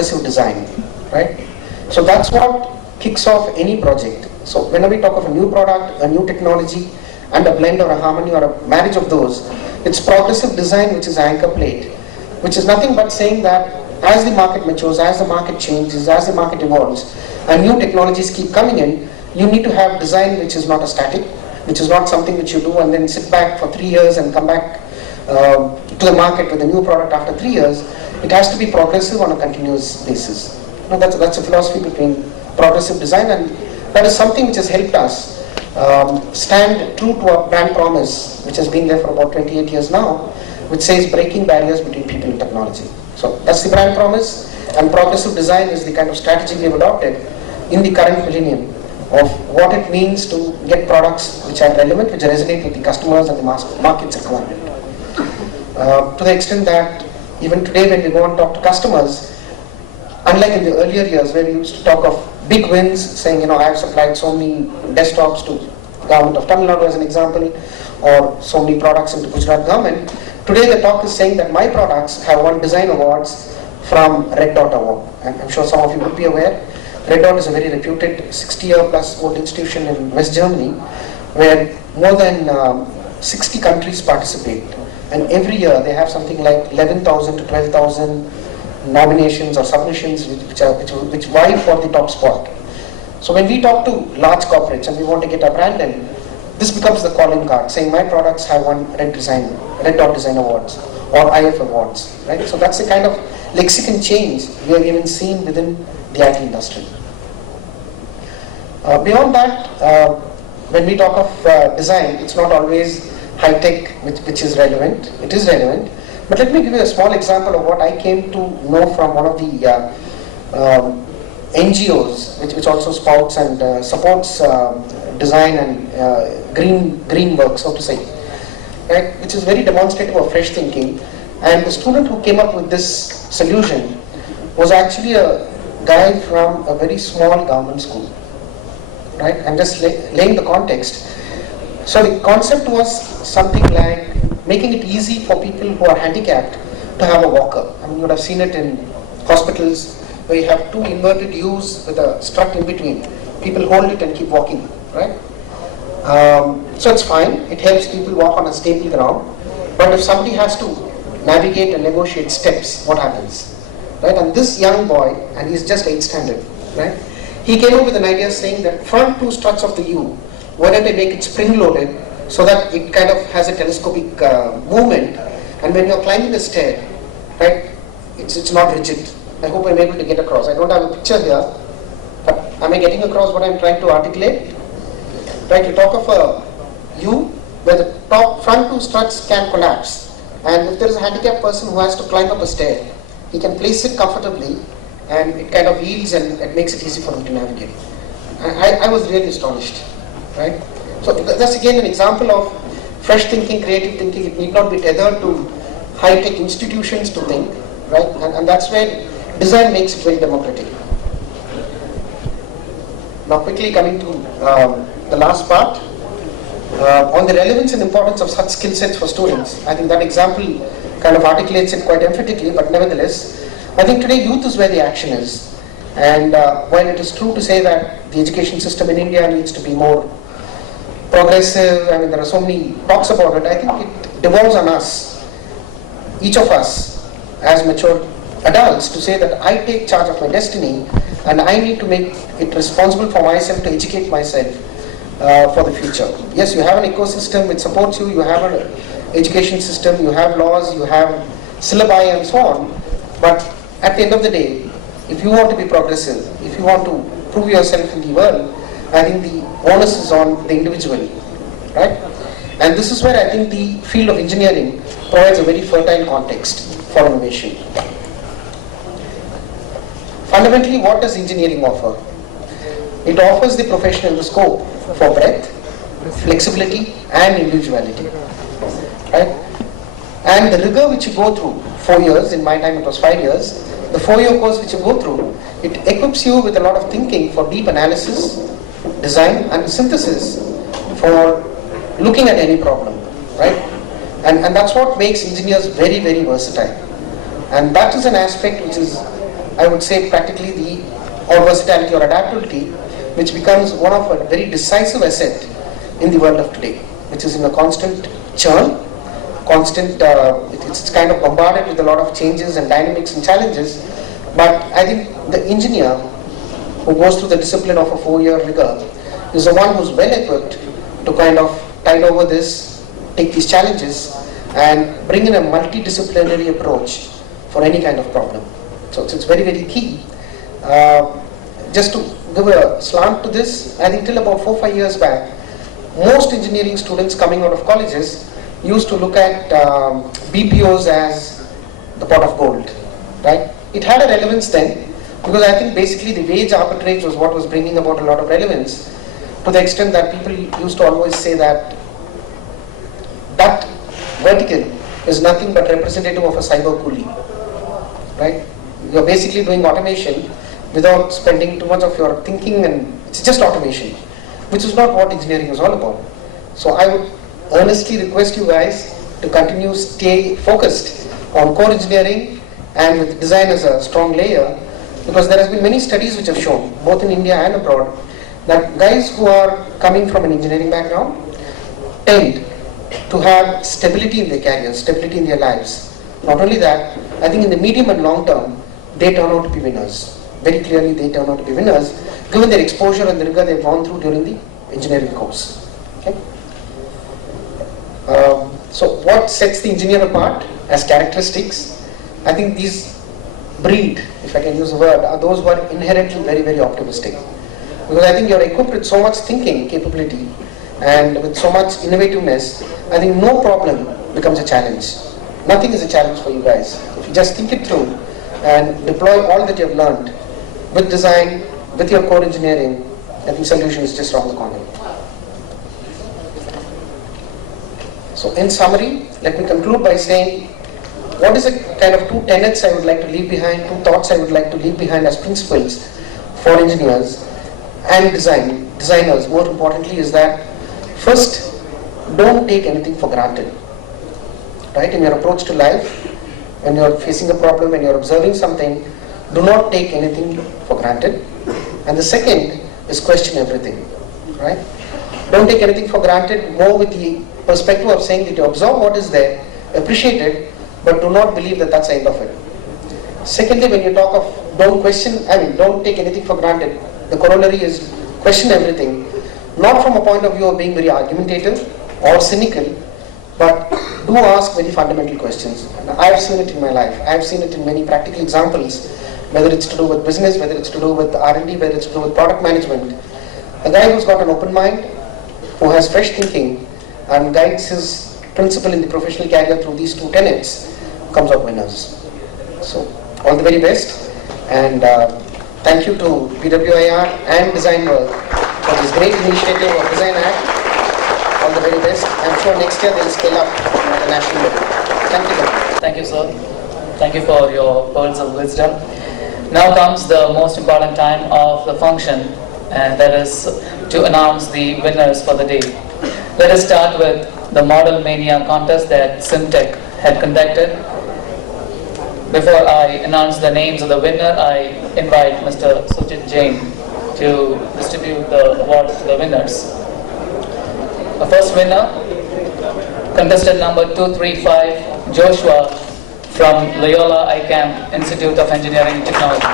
progressive design, right? So that's what kicks off any project. So whenever we talk of a new product, a new technology, and a blend or a harmony or a marriage of those, it's progressive design which is anchor plate, which is nothing but saying that as the market matures, as the market changes, as the market evolves, and new technologies keep coming in, you need to have design which is not a static, which is not something which you do and then sit back for 3 years and come back to the market with a new product after 3 years. It has to be progressive on a continuous basis. That's a philosophy between progressive design, and that is something which has helped us stand true to our brand promise, which has been there for about 28 years now, which says breaking barriers between people and technology. So that's the brand promise, and progressive design is the kind of strategy we have adopted in the current millennium of what it means to get products which are relevant, which resonate with the customers and the market's requirement. To the extent that even today when we go and talk to customers, unlike in the earlier years where we used to talk of big wins, saying, I have supplied so many desktops to government of Tamil Nadu as an example, or so many products into Gujarat government, today the talk is saying that my products have won design awards from Red Dot Award. And I'm sure some of you would be aware, Red Dot is a very reputed 60-year plus old institution in West Germany, where more than 60 countries participate. And every year they have something like 11,000 to 12,000 nominations or submissions which vie for the top spot. So when we talk to large corporates and we want to get a brand in, this becomes the calling card, saying my products have won Red Dot Design Awards or IF Awards, right? So that's the kind of lexicon change we have even seen within the IT industry. Beyond that, when we talk of design, it's not always high-tech which is relevant. It is relevant. But let me give you a small example of what I came to know from one of the NGOs, which also spouts and supports design and green work, so to say, right? Which is very demonstrative of fresh thinking. And the student who came up with this solution was actually a guy from a very small government school, right? I'm just laying the context. So the concept was something like making it easy for people who are handicapped to have a walker. I mean, you would have seen it in hospitals where you have two inverted U's with a strut in between. People hold it and keep walking, right? So it's fine. It helps people walk on a stable ground. But if somebody has to navigate and negotiate steps, what happens? Right? And this young boy, and he's just 8th standard, right? He came up with an idea saying that front two struts of the U, why don't I make it spring-loaded so that it kind of has a telescopic movement, and when you're climbing the stair, right, it's not rigid. I hope I'm able to get across. I don't have a picture here, but am I getting across what I'm trying to articulate? Right, you talk of a U where the top front two struts can collapse, and if there is a handicapped person who has to climb up a stair, he can place it comfortably, and it kind of yields and it makes it easy for him to navigate. I was really astonished, right? So that's again an example of fresh thinking, creative thinking. It need not be tethered to high-tech institutions to think, right? And that's where design makes it very democratic. Now quickly coming to the last part, on the relevance and importance of such skill sets for students. I think that example kind of articulates it quite emphatically, but nevertheless, I think today youth is where the action is. And while it is true to say that the education system in India needs to be more progressive, I mean there are so many talks about it, I think it devolves on us, each of us as mature adults, to say that I take charge of my destiny and I need to make it responsible for myself to educate myself for the future. Yes, you have an ecosystem which supports you, you have an education system, you have laws, you have syllabi and so on, but at the end of the day, if you want to be progressive, if you want to prove yourself in the world, I think the onus is on the individual, right? And this is where I think the field of engineering provides a very fertile context for innovation. Fundamentally, what does engineering offer? It offers the professional the scope for breadth, flexibility, and individuality, right? And the rigor which you go through, 4 years, in my time it was 5 years, the 4-year course which you go through, it equips you with a lot of thinking for deep analysis, design, and synthesis for looking at any problem, right? And that's what makes engineers very, very versatile. And that is an aspect which is, I would say, practically the or versatility or adaptability, which becomes one of a very decisive asset in the world of today, which is in a constant churn, it's kind of bombarded with a lot of changes and dynamics and challenges. But I think the engineer who goes through the discipline of a 4-year rigor is the one who's well equipped to kind of tide over this, take these challenges, and bring in a multidisciplinary approach for any kind of problem. So it's very, very key. Just to give a slant to this, I think till about 4-5 years back, most engineering students coming out of colleges used to look at BPOs as the pot of gold, right? It had a relevance then, because I think basically the wage arbitrage was what was bringing about a lot of relevance, to the extent that people used to always say that that vertical is nothing but representative of a cyber coolie, right? You're basically doing automation without spending too much of your thinking, and it's just automation, which is not what engineering is all about. So I would earnestly request you guys to continue stay focused on core engineering and with design as a strong layer, because there has been many studies which have shown, both in India and abroad, that guys who are coming from an engineering background tend to have stability in their careers, stability in their lives. Not only that, I think in the medium and long term, they turn out to be winners. Very clearly they turn out to be winners, given their exposure and the rigor they've gone through during the engineering course. Okay? So what sets the engineer apart as characteristics? I think these breed, if I can use the word, are those who are inherently very, very optimistic. Because I think you're equipped with so much thinking capability and with so much innovativeness, I think no problem becomes a challenge. Nothing is a challenge for you guys. If you just think it through and deploy all that you have learned with design, with your core engineering, I think solution is just around the corner. So in summary, let me conclude by saying, what is the kind of 2 tenets I would like to leave behind, 2 thoughts I would like to leave behind as principles for engineers and designers, more importantly, is that first, don't take anything for granted. Right? In your approach to life, when you're facing a problem, when you're observing something, do not take anything for granted. And the second is question everything. Right? Don't take anything for granted, more with the perspective of saying that you observe what is there, appreciate it, but do not believe that that's the end of it. Secondly, when you talk of don't take anything for granted, the corollary is question everything, not from a point of view of being very argumentative or cynical, but do ask very fundamental questions. And I have seen it in my life. I have seen it in many practical examples, whether it's to do with business, whether it's to do with R&D, whether it's to do with product management. A guy who's got an open mind, who has fresh thinking, and guides his principle in the professional career through these 2 tenets, comes out winners. So, all the very best, and thank you to PWIR and Design World for this great initiative of Design Act. All the very best. I'm sure next year they'll scale up at the national level. Thank you, sir. Thank you, sir. Thank you for your pearls of wisdom. Now comes the most important time of the function, and that is to announce the winners for the day. Let us start with the Model Mania contest that Simtech had conducted. Before I announce the names of the winner, I invite Mr. Sujit Jain to distribute the awards to the winners. The first winner, contestant number 235, Joshua from Loyola ICAM, Institute of Engineering and Technology.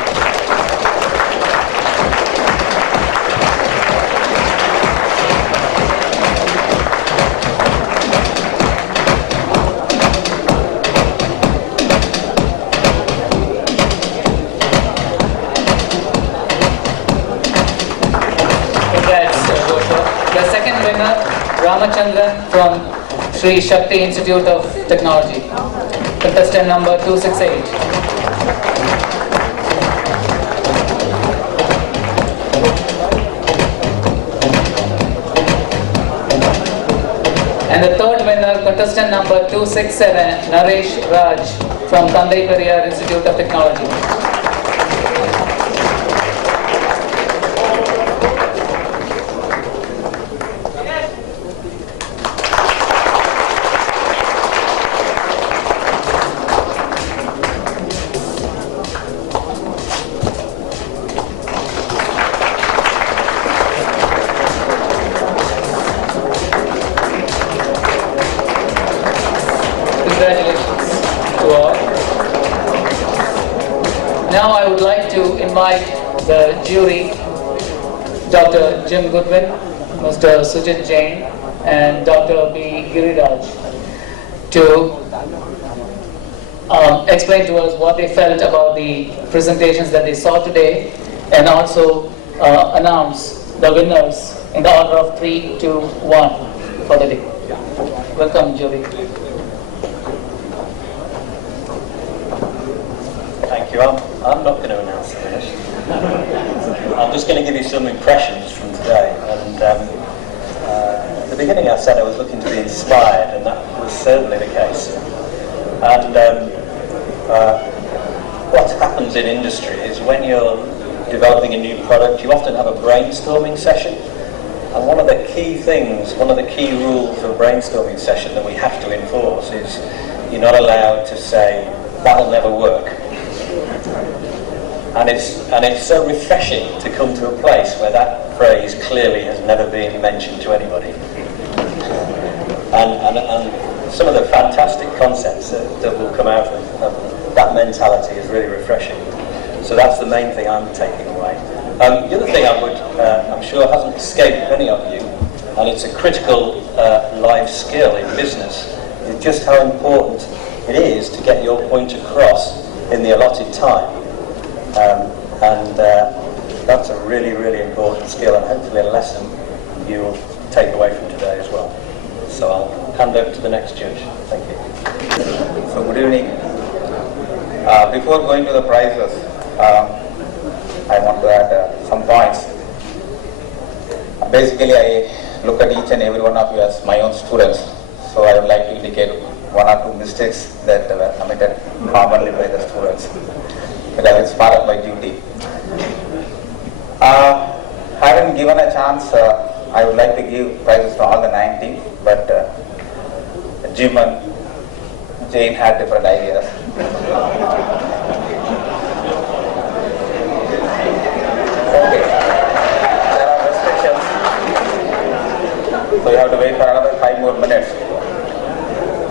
Ramachandran from Sri Shakti Institute of Technology, contestant number 268. And the third winner, contestant number 267, Naresh Raj from Tandai Periyar Institute of Technology. now I would like to invite the jury, Dr. Jim Goodwin, Mr. Sujit Jain, and Dr. B. Giriraj, to explain to us what they felt about the presentations that they saw today, and also announce the winners in the order of 3, 2, 1 for the day. Welcome, jury. Thank you. I'm not going to announce the winners. I'm just going to give you some impressions from today. And at the beginning I said I was looking to be inspired, and that was certainly the case. And what happens in industry is when you're developing a new product, you often have a brainstorming session. And one of the key things, one of the key rules of a brainstorming session that we have to enforce is you're not allowed to say, that'll never work. And it's so refreshing to come to a place where that phrase clearly has never been mentioned to anybody. And some of the fantastic concepts that will come out of that mentality is really refreshing. So that's the main thing I'm taking away. The other thing I'm sure hasn't escaped many of you, and it's a critical life skill in business, is just how important it is to get your point across in the allotted time. That's a really, really important skill, and hopefully a lesson you'll take away from today as well. So I'll hand over to the next judge. Thank you. So good evening. Before going to the prizes, I want to add some points. Basically, I look at each and every one of you as my own students. So I would like to indicate one or two mistakes that were committed commonly by the students, because it's part of my duty. Having given a chance, I would like to give prizes to all the 19, but Jim and Jane had different ideas. Okay. There are restrictions, so you have to wait for another 5 more minutes.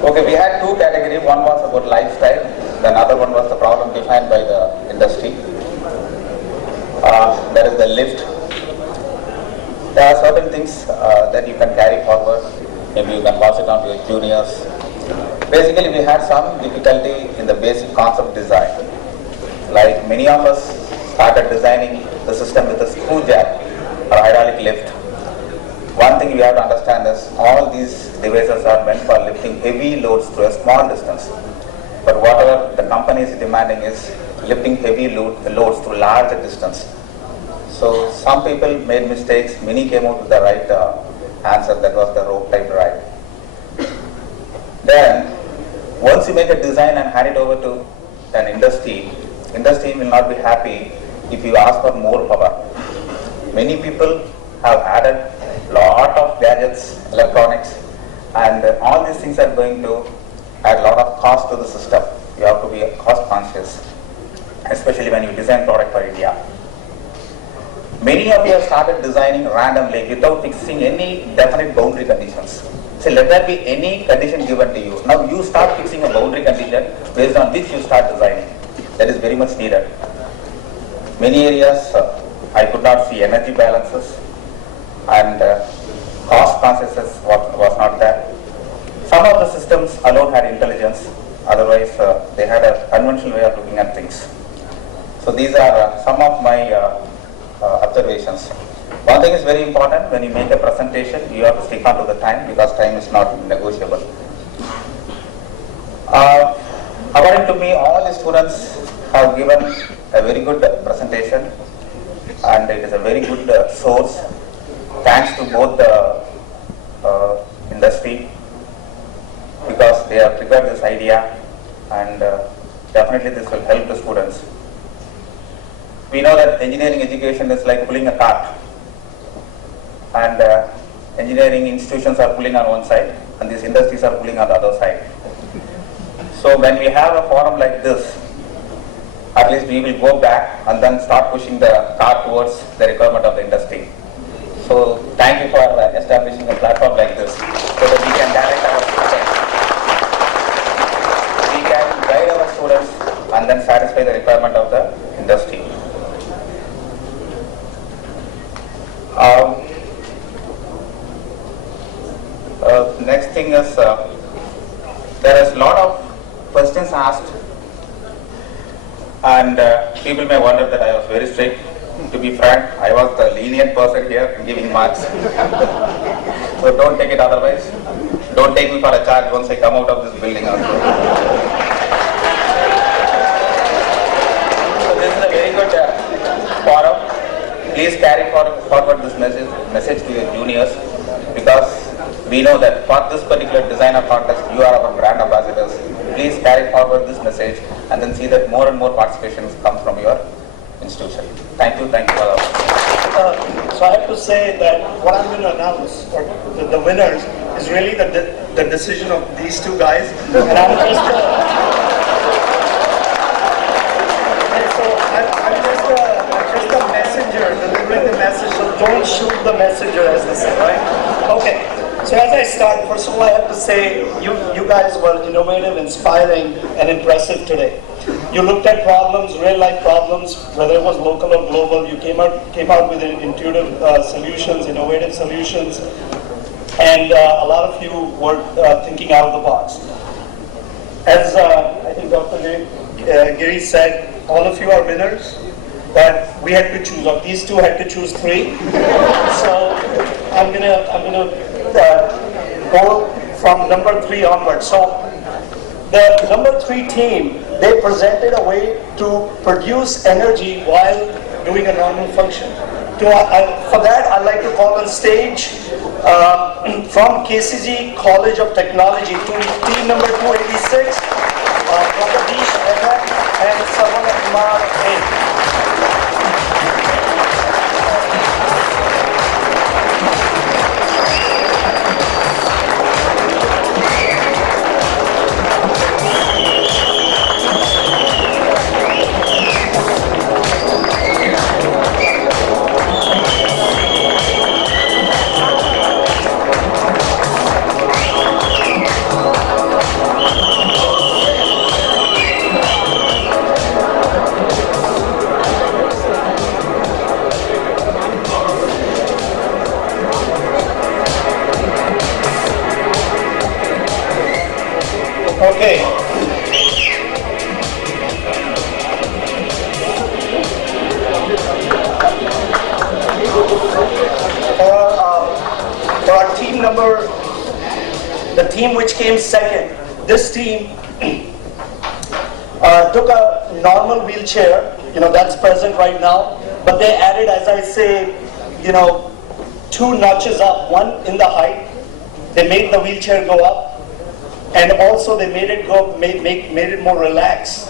Okay, we had 2 categories. One was about lifestyle, the other one was the problem defined by the industry. There is the lift. There are certain things that you can carry forward. Maybe you can pass it on to your juniors. Basically, we had some difficulty in the basic concept design. Like many of us started designing the system with a screw jack or hydraulic lift. One thing we have to understand is all these devices are meant for lifting heavy loads through a small distance. But whatever the company is demanding is lifting heavy loads through larger distance. So some people made mistakes. Many came out with the right answer, that was the rope type drive. Then, once you make a design and hand it over to an industry will not be happy if you ask for more power. Many people have added lot of gadgets, electronics, and all these things are going to add a lot of cost to the system. You have to be cost conscious, especially when you design product for India. Many of you have started designing randomly without fixing any definite boundary conditions. So let there be any condition given to you. Now you start fixing a boundary condition based on which you start designing. That is very much needed. Many areas I could not see energy balances, and cost consciousness was not there. Some of the systems alone had intelligence, otherwise they had a conventional way of looking at things. So these are some of my observations. One thing is very important: when you make a presentation, you have to stick on to the time, because time is not negotiable. According to me, all the students have given a very good presentation, and it is a very good source. Thanks to both the industry, because they have triggered this idea, and definitely this will help the students. We know that engineering education is like pulling a cart, and engineering institutions are pulling on one side and these industries are pulling on the other side. So when we have a forum like this, at least we will go back and then start pushing the cart towards the requirement of the industry. So thank you for establishing a platform like this, so that we can direct our students, we can guide our students and then satisfy the requirement of the industry. thing is, there is a lot of questions asked, and people may wonder that I was very strict. To be frank, I was the lenient person here in giving marks. So don't take it otherwise. Don't take me for a charge once I come out of this building also. So this is a very good forum. Please carry forward this message to your juniors, because we know that for this particular designer contest, you are our brand ambassadors. Please carry forward this message and then see that more and more participations come from your institution. Thank you all. So I have to say that what I'm going to announce, or the winners, is really the decision of these two guys. And I'm just a messenger delivering the message. So don't shoot the messenger, as they say, right? Okay. So as I start, first of all, I have to say you guys were innovative, inspiring, and impressive today. You looked at problems, real-life problems, whether it was local or global. You came out with intuitive solutions, innovative solutions, and a lot of you were thinking out of the box. As I think Dr. Giri said, all of you are winners, but we had to choose. Of these two, had to choose three. So I'm gonna go from number 3 onwards. So the number 3 team, they presented a way to produce energy while doing a normal function. For that, I'd like to call on stage from KCG College of Technology to team number 286, Prabhadish Ahmed and Savana Kumar A. Okay. For our team number, the team which came second, this team took a normal wheelchair, that's present right now, but they added, as I say, 2 notches up, one in the height. They made the wheelchair go up. And also they made it made it more relaxed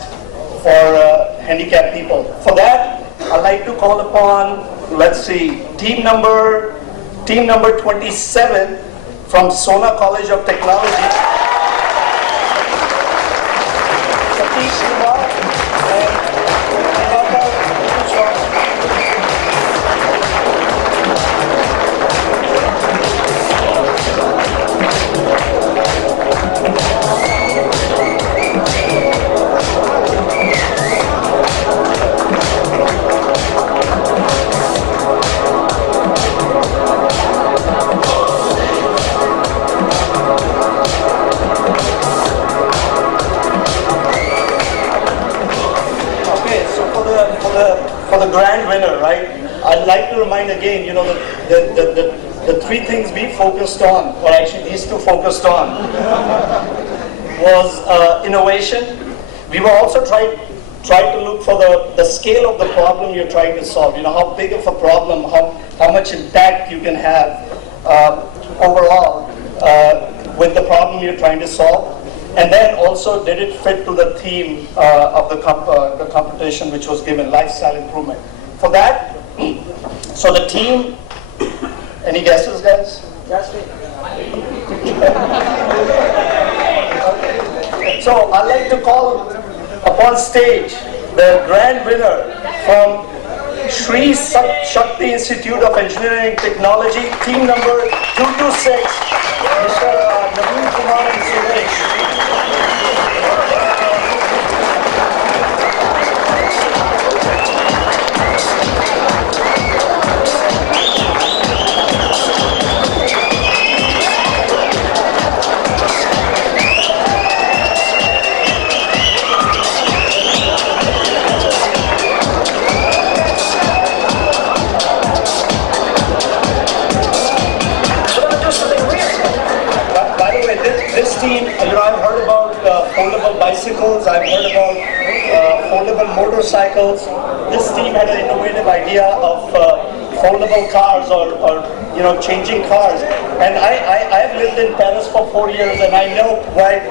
for handicapped people. For that, I'd like to call upon, let's see, team number 27 from Sona College of Technology. Satish Kumar and Prabhakar Chowdhury. For the grand winner, right? I'd like to remind again, the 3 things we focused on, or actually these 2 focused on, was innovation. We were also trying to look for the scale of the problem you're trying to solve. How big of a problem, how much impact you can have overall with the problem you're trying to solve. And then also, did it fit to the theme of the competition which was given, lifestyle improvement. For that, so the team, any guesses, guys? So I'd like to call upon stage the grand winner from Sri Shakti Institute of Engineering and Technology, team number 226, Mr. Naveen Kumar and Suresh. motorcycles. This team had an innovative idea of foldable cars or changing cars. And I've lived in Paris for 4 years, and I know why.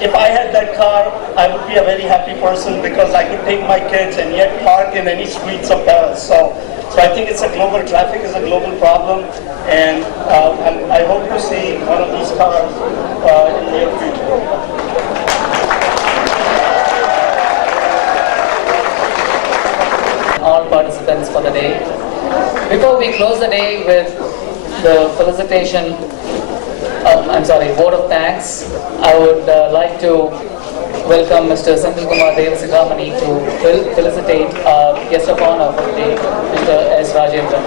If I had that car, I would be a very happy person because I could take my kids and yet park in any streets of Paris. So I think it's a global, traffic is a global problem, and I hope to see one of these cars in the near future. All participants for the day. Before we close the day with the felicitation, vote of thanks, I would like to welcome Mr. Senthil Kumar Devasitramani to felicitate our guest of honor for the day, Mr. S. Rajendran.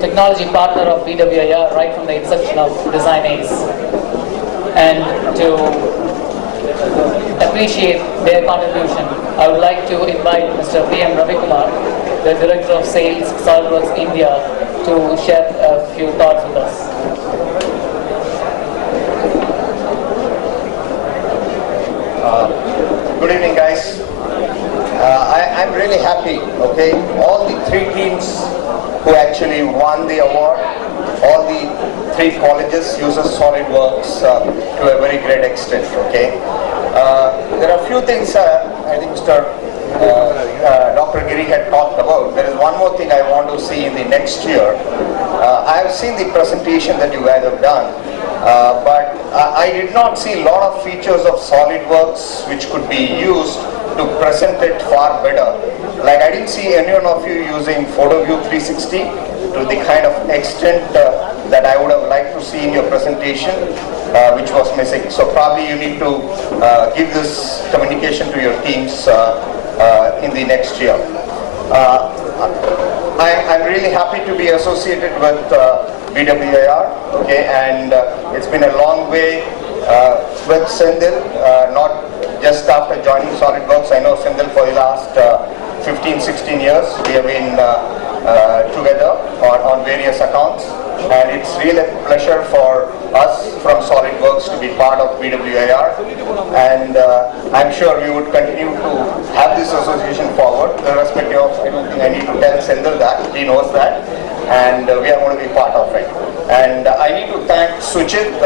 Technology partner of BWIR right from the inception of Design Ace, and to appreciate their contribution, I would like to invite Mr. P.M. Ravikumar, the Director of Sales, SolidWorks India, to share a few thoughts with us. Good evening, guys. I'm really happy, okay? All the three teams who actually won the award, all the three colleges uses SolidWorks to a very great extent, okay? There are a few things I think Mr. Dr. Giri had talked about. There is one more thing I want to see in the next year. I have seen the presentation that you guys have done, but I did not see a lot of features of SolidWorks which could be used to present it far better. Like I didn't see any one of you using PhotoView 360 to the kind of extent that I would have liked to see in your presentation, which was missing. So probably you need to give this communication to your teams in the next year. I'm really happy to be associated with BWIR, okay, and it's been a long way with Senthil, not just after joining SolidWorks. I know Senthil for the last 15-16 years. We have been together on various accounts, and it's really a pleasure for us from SolidWorks to be part of BWIR, and I'm sure we would continue to have this association forward, irrespective of, I don't think I need to tell Senthil that, he knows that, and we are going to be part of it. And I need to thank Sujit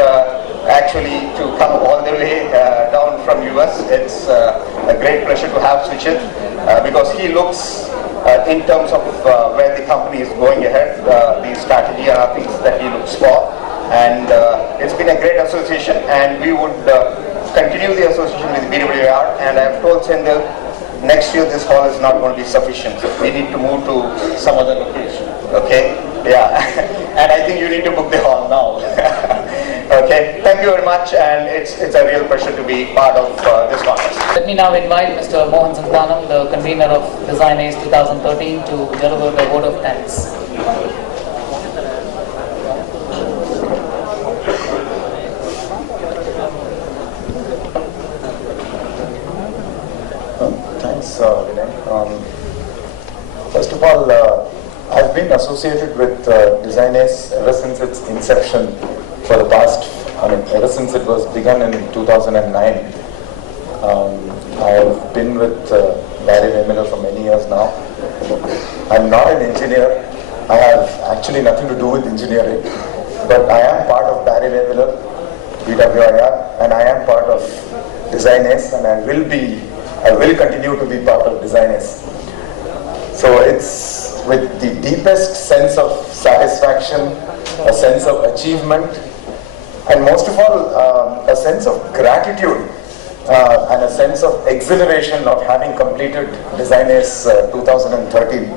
actually to come all the way down from US. It's a great pleasure to have Sujit because he looks in terms of where the company is going ahead, the strategy and things that he looks for. And it's been a great association, and we would continue the association with BWIR. And I've told Senthil, next year this hall is not going to be sufficient. We need to move to some other location. Okay? Yeah. And I think you need to book the hall now. Okay, thank you very much, and it's a real pleasure to be part of this conference. Let me now invite Mr. Mohan Santhanam, the convener of Design Ace 2013, to deliver the vote of thanks. Thanks, Vinay. First of all, I've been associated with Design Ace ever since its inception. For the past, ever since it was begun in 2009, I've been with Barry Wehmiller for many years now. I'm not an engineer. I have actually nothing to do with engineering, but I am part of Barry Wehmiller, BWIR, and I am part of Design Ace, and I will continue to be part of Design Ace. So it's with the deepest sense of satisfaction, a sense of achievement, and most of all, a sense of gratitude and a sense of exhilaration of having completed Design Ace 2013.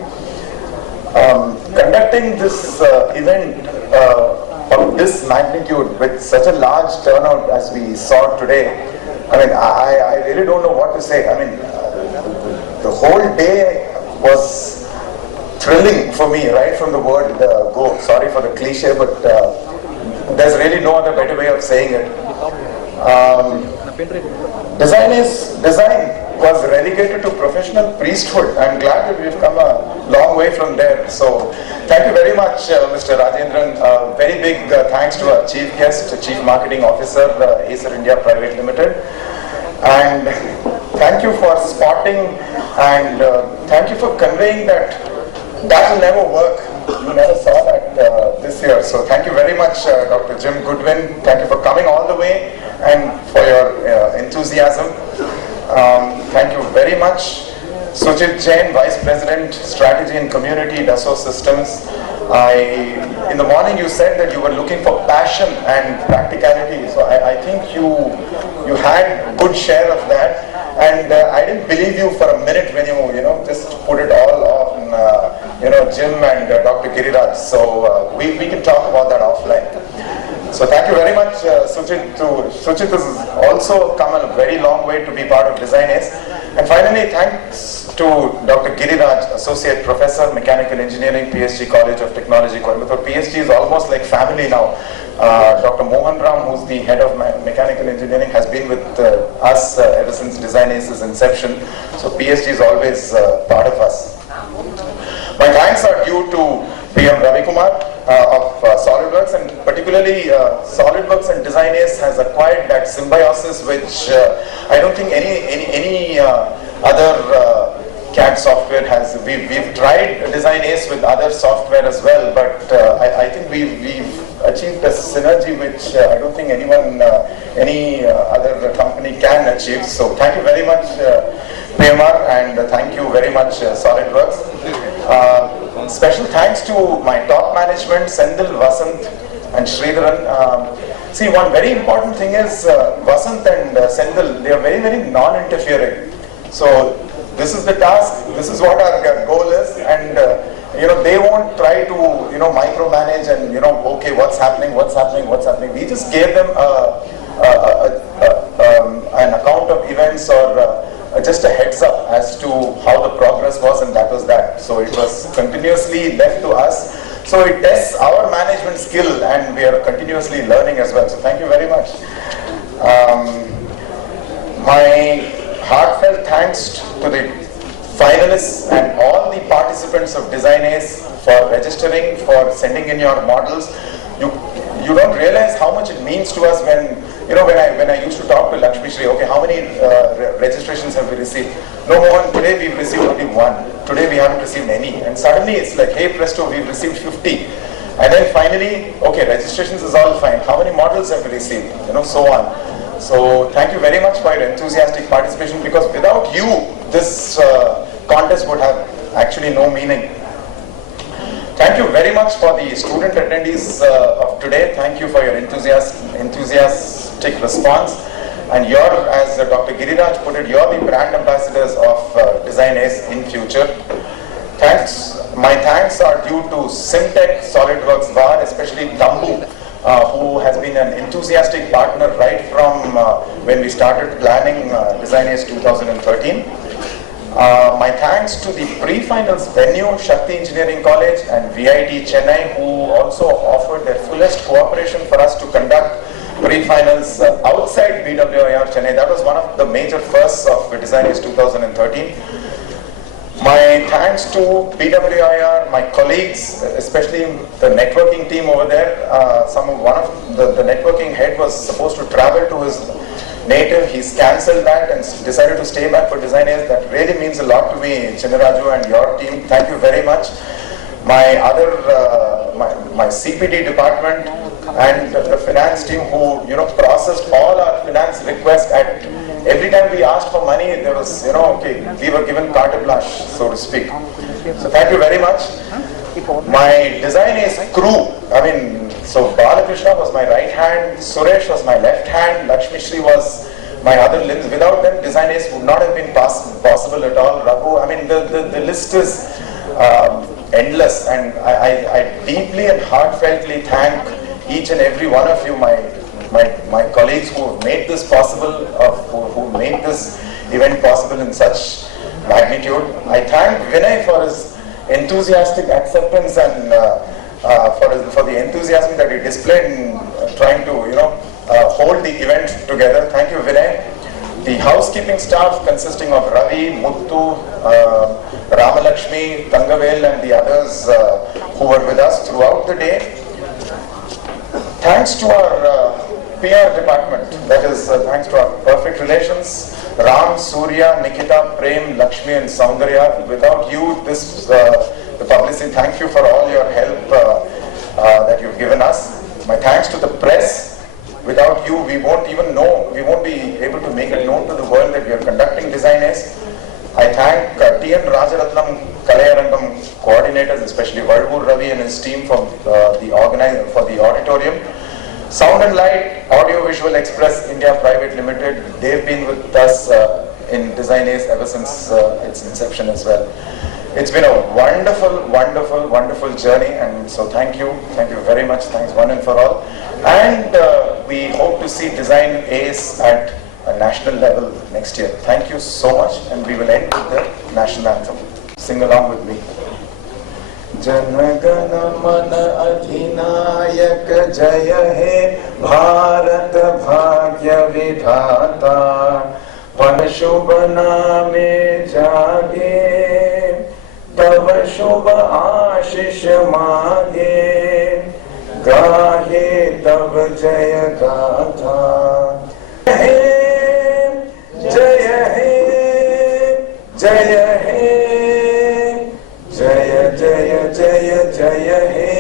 Conducting this event of this magnitude with such a large turnout as we saw today, I really don't know what to say. The whole day was thrilling for me, right from the word go. Sorry for the cliche, but there's really no other better way of saying it. Design was relegated to professional priesthood. I'm glad that we've come a long way from there. So thank you very much, Mr. Rajendran. Very big thanks to our chief guest, Chief Marketing Officer, Acer India Private Limited. And thank you for spotting and thank you for conveying that will never work. You never saw that this year. So thank you very much, Dr. Jim Goodwin. Thank you for coming all the way and for your enthusiasm. Thank you very much. Sujit Jain, Vice President, Strategy and Community, Dassault Systems. In the morning you said that you were looking for passion and practicality. So I think you had good share of that. And I didn't believe you for a minute when you just put it all on Jim and Dr. Giriraj. So we can talk about that offline. So thank you very much, Sujit. Sujit has also come a very long way to be part of Desingn Ace. And finally, thanks to Dr. Giriraj, Associate Professor, Mechanical Engineering, PSG College of Technology, Coimbatore. PSG is almost like family now. Dr. Mohan Ram, who's the head of Mechanical Engineering, has been with us ever since Desingn Ace's inception. So PSG is always part of us. My thanks are due to PM Ravi Kumar of SolidWorks, and particularly SolidWorks and Desingn Ace has acquired that symbiosis which I don't think any other CAD software has. We've tried Desingn Ace with other software as well, but I think we've achieved a synergy which I don't think any other company can achieve. So thank you very much, PMR, and thank you very much, SolidWorks. Special thanks to my top management, Sendil, Vasant, and Sridharan. See, one very important thing is Vasant and Sendil, they are very, very non-interfering. So this is the task, this is what our goal is, and they won't try to micromanage and okay, what's happening. We just gave them an account of events or just a heads up as to how the progress was, and that was that. So it was continuously left to us. So it tests our management skill, and we are continuously learning as well. So thank you very much. My heartfelt thanks to the finalists and all the participants of Desingn Ace for registering, for sending in your models. You don't realize how much it means to us when I used to talk to Lakshmi Shri, okay, how many registrations have we received? No, Mohan, today we've received only one. Today we haven't received any. And suddenly it's like, hey presto, we've received 50. And then finally, okay, registrations is all fine. How many models have we received? So on. So thank you very much for your enthusiastic participation, because without you, this contest would have actually no meaning. Thank you very much for the student attendees of today. Thank you for your enthusiastic response. And as Dr. Giriraj put it, you're the brand ambassadors of Desingn Ace in future. My thanks are due to Simtech, SolidWorks VAR, especially Tambu, who has been an enthusiastic partner right from when we started planning Desingn Ace 2013. My thanks to the pre-finals venue, Shakti Engineering College and VIT Chennai, who also offered their fullest cooperation for us to conduct pre-finals outside BWIR Chennai. That was one of the major firsts of Desingn Ace 2013. My thanks to BWIR, my colleagues, especially the networking team over there. One of the networking head was supposed to travel to his native. He's cancelled that and decided to stay back for Desingn Ace. That really means a lot to me, Chinnaraju and your team. Thank you very much. My my CPD department and the finance team who processed all our finance requests. At every time we asked for money, there was okay, we were given carte blanche, so to speak. So thank you very much. My Desingn Ace crew, so Balakrishna was my right hand, Suresh was my left hand, Lakshmi Shri was my other limbs. Without them, Desingn Ace would not have been possible at all. Raghu, the list is endless, and I deeply and heartfeltly thank each and every one of you, my colleagues who have made this possible, who made this event possible in such magnitude. I thank Vinay for his enthusiastic acceptance and for the enthusiasm that he displayed in trying to hold the event together. Thank you, Vinay. The housekeeping staff consisting of Ravi, Muttu, Ramalakshmi, Tangavel and the others who were with us throughout the day. Thanks to our PR department, that is thanks to our perfect relations, Ram, Surya, Nikita, Prem, Lakshmi and Saundarya. Without you, the publicity, thank you for all your help that you've given us. My thanks to the press. Without you, we won't be able to make it known to the world that we are conducting Design Ace. I thank T.N. Rajaratnam, Kalayarangam coordinators, especially Valvur Ravi and his team for the auditorium. Sound and Light, Audio Visual Express India Private Limited, they've been with us in Design Ace ever since its inception as well. It's been a wonderful journey, and so thank you very much, thanks one and for all. And we hope to see Design Ace at a national level next year. Thank you so much, and we will end with the national anthem. Sing along with me. Janagana mana adhinayak jaya he Bharat bhagya vidhata pan shubha name jage तव शुभ आशीष मागे गाहे तव जय गाथा हे जय हे जय हे जय जय जय जय हे